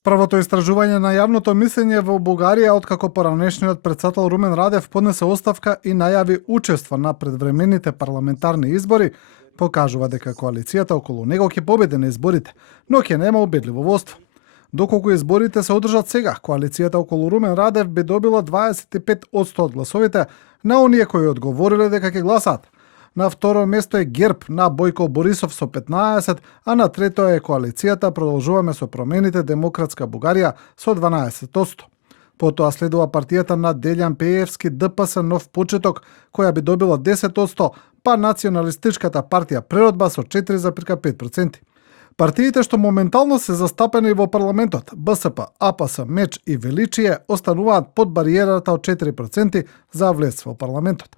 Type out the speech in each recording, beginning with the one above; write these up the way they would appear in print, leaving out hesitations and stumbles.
Првото истражување на јавното мислење во Бугарија откако поранешниот претседател Румен Радев поднесе оставка и најави учество на предвремените парламентарни избори, покажува дека коалицијата околу него ќе победи на изборите, но ќе нема убедливо воство. Доколку изборите се одржат сега, коалицијата околу Румен Радев би добила 25% од гласовите на оние кои одговориле дека ќе гласаат. На второ место е ГЕРБ на Бојко Борисов со 15, а на трето е коалицијата Продолжуваме со промените Демократска Бугарија со 12%. Потоа следува партијата на Делјан Пеевски ДПС Нов почеток, која би добила 10%, па Националистичката партија Преродба со 4,5%. Партиите што моментално се застапени во парламентот, БСП, АПС, МЕЧ и Величие, остануваат под бариерата од 4% за влез во парламентот.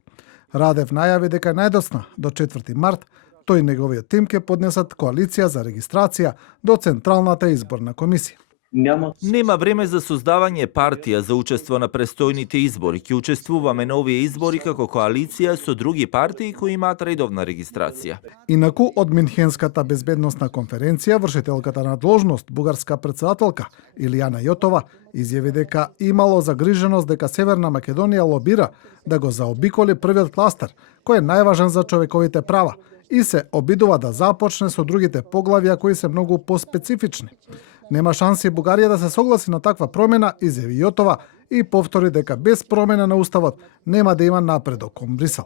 Радев најави дека најдосна до 4 март тој и неговиот тим ќе поднесат коалиција за регистрација до Централната изборна комисија. Нема време за создавање партија за учество на престојните избори. Ќе учествуваме на овие избори како коалиција со други партии кои имаат редовна регистрација. Инаку од Минхенската безбедносна конференција вршителката на дложност бугарска претседателка Илијана Јотова изјави дека имало загриженост дека Северна Македонија лобира да го заобиколи првиот кластер, кој е најважен за човековите права и се обидува да започне со другите поглавја кои се многу поспецифични. Нема шанси Бугарија да се согласи на таква промена, изјави Јотова и повтори дека без промена на уставот нема да има напредок кон Брисел.